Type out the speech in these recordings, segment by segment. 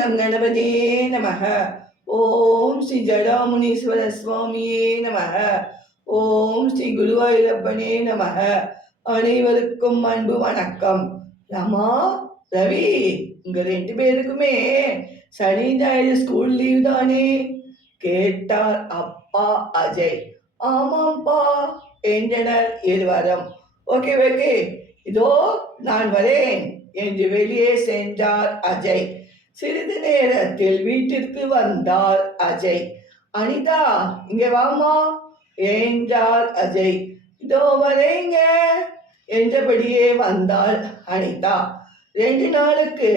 நம் கணபதே நமக. ஓம் ஸ்ரீ ஜடாமுனீஸ்வர சுவாமியே நமக. ஓம் ஸ்ரீ குருவாயூரப்பனே நம அனைவருக்கும் அன்பு வணக்கம். ரமா ரவி உங்க ரெண்டு பேருக்குமே சனி ஞாயிறு ஸ்கூல் லீவ் தானே? கேட்டார் அப்பா அஜய். ஆமாம்ப்பா என்றனர் இருவரும். Okay okay. இதோ நான் வரேன் என்று வெளியே சென்றார் அஜய். சிறிது நேரத்தில் வீட்டிற்கு வந்தார் அஜய். அனிதா இங்க வாமா என்றார் அஜய். இதோ வரேங்க என்றபடியே வந்தாள் அனிதா. ரெண்டு நாளுக்கு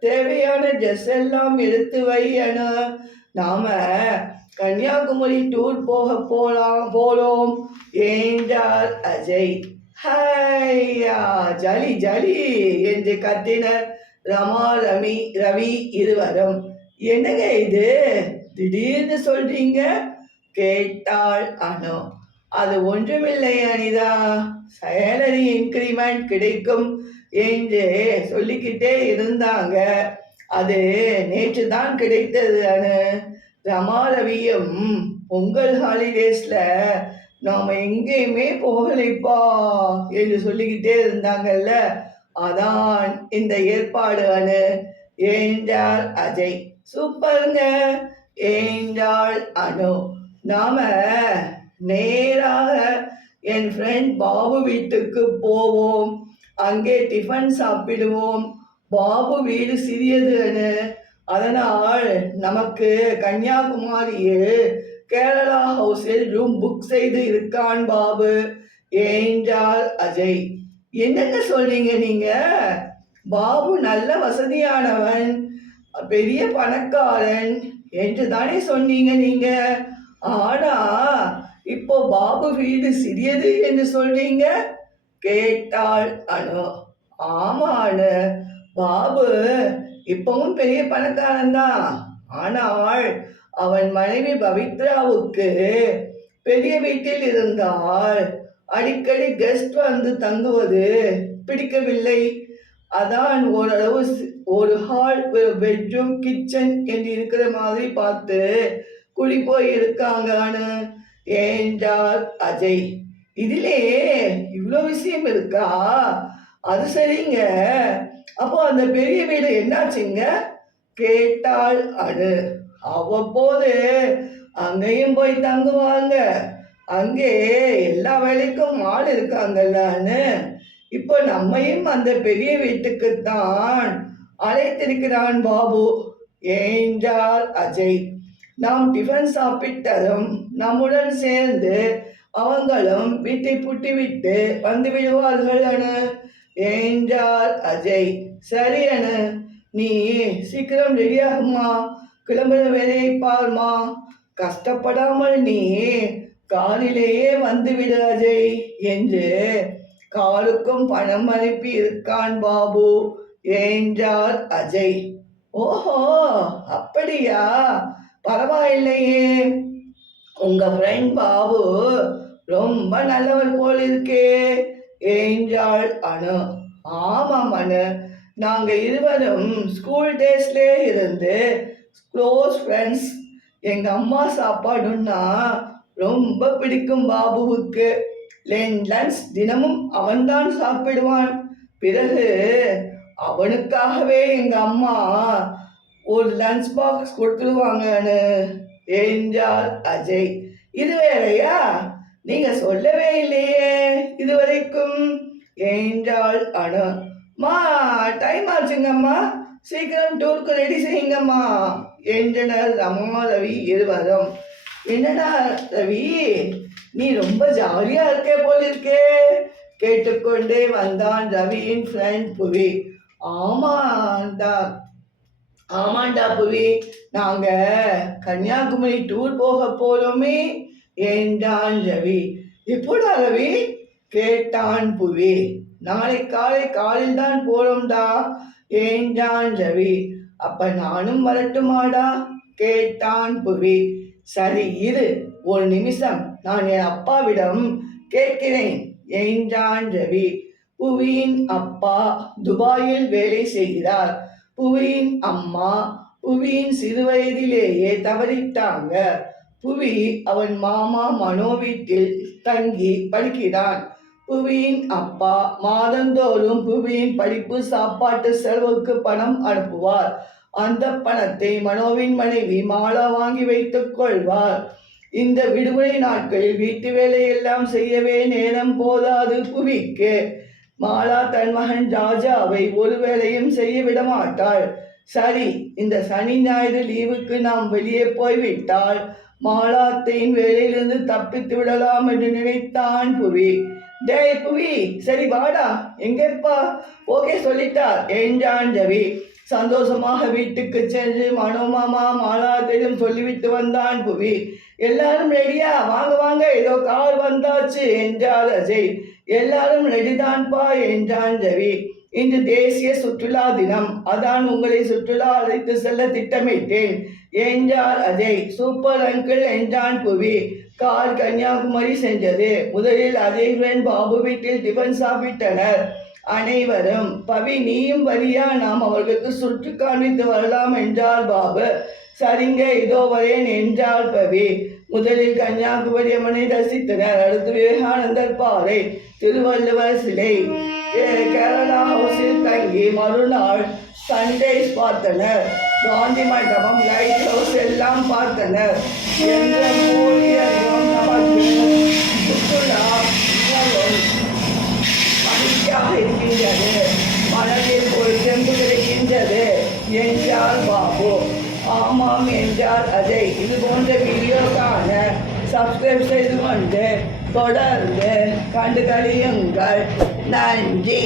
தேவையான ட்ரெஸ் எல்லாம் எடுத்து வை நாம கன்னியாகுமரி டூர் போக போலாம் போலோம் என்றார் அஜய். ஹையா ஜலி ஜலி என்று கத்தினர் ரமா ரமி ரவி இருவரும். என்னங்க இது? திடீர்னு சொல்றீங்க? கேட்டாள் அனு. அது ஒன்றுமில்லை அனிதா. சேலரி இன்க்ரிமெண்ட் கிடைக்கும் என்று சொல்லிக்கிட்டே இருந்தாங்க. அது நேற்று தான் கிடைத்தது அனு. ரமா ரவியும் பொங்கல் ஹாலிடேஸ்ல நாம எங்கேயுமே போகலைப்பா என்று சொல்லிக்கிட்டே இருந்தாங்கல்ல. அதான் இந்த ஏற்பாடு அணு என்றார் அஜய். சூப்பருங்க. என்றாள் அணு. நாம நேராக என் ஃப்ரெண்ட் பாபு வீட்டுக்கு போவோம். அங்கே டிஃபன் சாப்பிடுவோம். பாபு வீடு சிறியதுன்னு அதனால் நமக்கு கன்னியாகுமரியில் கேரளா ஹவுஸில் ரூம் புக் செய்து இருக்கான் பாபு. ஏஞ்சால் அஜய். என்னங்க சொல்றீங்க நீங்க? பாபு நல்ல வசதியானவன் பெரிய பணக்காரன் என்று தானே சொன்னீங்க நீங்க. ஆனா இப்போ பாபு வீடு சிறியது என்று சொல்றீங்க? கேட்டாள் அனு. ஆமானு பாபு இப்பவும் பெரிய பணக்காரன் தான். ஆனால் அவன் மனைவி பவித்ராவுக்கு பெரிய வீட்டில் இருந்தால் அடிக்கடி கெஸ்ட் வந்து தங்குவது பிடிக்கவில்லை. அதான் ஓரளவு ஒரு ஹால் ஒரு பெட்ரூம் கிச்சன் என்று இருக்கிற மாதிரி பார்த்து குடி போய் இருக்காங்கன்னு என்றார் அஜய் இதிலே இவ்வளோ விஷயம் இருக்கா? அது சரிங்க. அப்போ அந்த பெரிய வீடு என்னாச்சுங்க? கேட்டாள் அடு அவ்வப்போது அங்கேயும் போய் தங்குவாங்க. அங்கே எல்லா வேலைக்கும் ஆள் இருக்காங்கல்லான்னு இப்போ நம்மையும் அந்த பெரிய வீட்டுக்கு தான் அழைத்திருக்கிறான் பாபு. என்றார் அஜய் நாம் டிஃபன் சாப்பிட்டதும் நம்முடன் சேர்ந்து அவங்களும் வீட்டை புட்டிவிட்டு வந்து விடுவார்கள் அனு என்றார் அஜய் சரி அனு நீ சீக்கிரம் ரெடியாகுமா கிளம்புற வேலையை பார்மா கஷ்டப்படாமல் நீ காரிலேயே வந்து விடு அஜய் என்று காருக்கும் பணம் அனுப்பி இருக்கான் பாபு. என்றார் அஜய் ஓஹோ அப்படியா? பரவாயில்லையே. உங்க ஃப்ரெண்ட் பாபு ரொம்ப நல்லவர் போல் இருக்கே. என்றாள் அனு ஆமாம் அனு நாங்க இருவரும் ஸ்கூல் டேஸ்லே இருந்து க்ளோஸ் ஃப்ரெண்ட்ஸ் எங்க அம்மா சாப்பாடுன்னா ரொம்ப பிடிக்கும் பாபுவுக்கு. லஞ்ச் தினமும் அவன்தான் சாப்பிடுவான். பிறகு அவனுக்காகவே எங்க அம்மா ஒரு லஞ்ச் பாக்ஸ் கொடுத்துருவாங்கன்னு என்றார் அஜய். இது வேறையா? நீங்க சொல்லவே இல்லையே இதுவரைக்கும் என்றாள் அனு. மா டைம் ஆச்சுங்கம்மா. சீக்கிரம் டூருக்கு ரெடி செய்யுங்கம்மா என்றனர் ரமா ரவி இருவரும். என்னடா ரவி? நீ ரொம்ப ஜாலியா இருக்கே போலிருக்கே. கேட்டுக்கொண்டே வந்தான் ரவியின் ஃப்ரெண்ட் புவி. ஆமாண்டா. ஆமாண்டா புவி. நாங்க கன்னியாகுமரி டூர் போக போறோமே என்றான் ரவி. எப்போடா ரவி? கேட்டான் புவி. நாளை காலை காலில் தான் போறோம்டா என்றான் ரவி. அப்ப நானும் வரட்டுமாடா? கேட்டான் புவி. சரி இரு. ஒரு நிமிஷம். நான் என் அப்பாவிடம் கேட்கிறேன். என்றான் ரவி. புவியின் அப்பா துபாயில் வேலை செய்கிறார். புவியின் அம்மா புவியின் சிறுவயதிலேயே தவறிட்டாங்க. புவி அவன் மாமா மனோ வீட்டில் தங்கி படிக்கிறான். புவியின் அப்பா மாதந்தோறும் புவியின் படிப்பு சாப்பாட்டு செலவுக்கு பணம் அனுப்புவார். அந்த பணத்தை மனோவின் மனைவி மாலா வாங்கி வைத்துக் கொள்வார். இந்த விடுமுறை நாட்களில் வீட்டு வேலையெல்லாம் செய்யவே நேரம் போதாது புவிக்கு. மாலா தன் மகன் ராஜாவை ஒரு வேலையும் செய்ய விட மாட்டாள். சரி இந்த சனி ஞாயிறு லீவுக்கு நாம் வெளியே போய்விட்டால் மாலாத்தையின் வேலையிலிருந்து தப்பித்து விடலாம் என்று நினைத்தான் புவி. டே புவி சரி வாடா எங்கேப்பா? ஓகே சொல்லிட்டார். என்றான் ரவி? சந்தோஷமாக வீட்டுக்கு சென்று மனோமாமா மாலாத்திடம் சொல்லிவிட்டு வந்தான் புவி. எல்லாரும் ரெடியா வாங்க வாங்க. ஏதோ கார் வந்தாச்சு. என்றார் அஜய். எல்லாரும் ரெடிதான்பா என்றான் ரவி. இன்று தேசிய சுற்றுலா தினம். அதான் உங்களை சுற்றுலா அழைத்து செல்ல திட்டமிட்டேன் என்றார் அஜய். சூப்பர் அங்கிள் என்றான் புவி. கார் கன்னியாகுமரி சென்றது. முதலில் அஜய் ஃப்ரெண்ட் பாபு வீட்டில் டிஃபன் சாப்பிட்டனர். அனைவரும் பவி நீயும் வரியா? நாம் அவர்களுக்கு சுற்று காண்பித்து வரலாம் என்றார் பாபு. சரிங்க இதோ வரேன் என்றார் பவி. முதலில் கன்னியாகுமரி அம்மனை ரசித்தனர் அடுத்து விவேகானந்தர் பாறை திருவள்ளுவர் சிலை. கேரளா ஹவுஸில் தங்கி மறுநாள் சண்டேஸ் பார்த்தனர். காந்தி மண்டபம் லைட் ஹவுஸ் எல்லாம் பார்த்தனர். என்ற மூலியம் நமக்கு சுற்றுலா மிகவும் மகிழ்ச்சியாக இருக்கின்றது மனதில் ஒரு தெம்பு கிடைக்கின்றது என்றார் பாபு ஆமாம் என்றார் அஜய் இது போன்ற வீடியோக்கான சப்ஸ்கிரைப் செய்து கொண்டு தொடர்ந்து கண்டு கழியுங்கள் நன்றி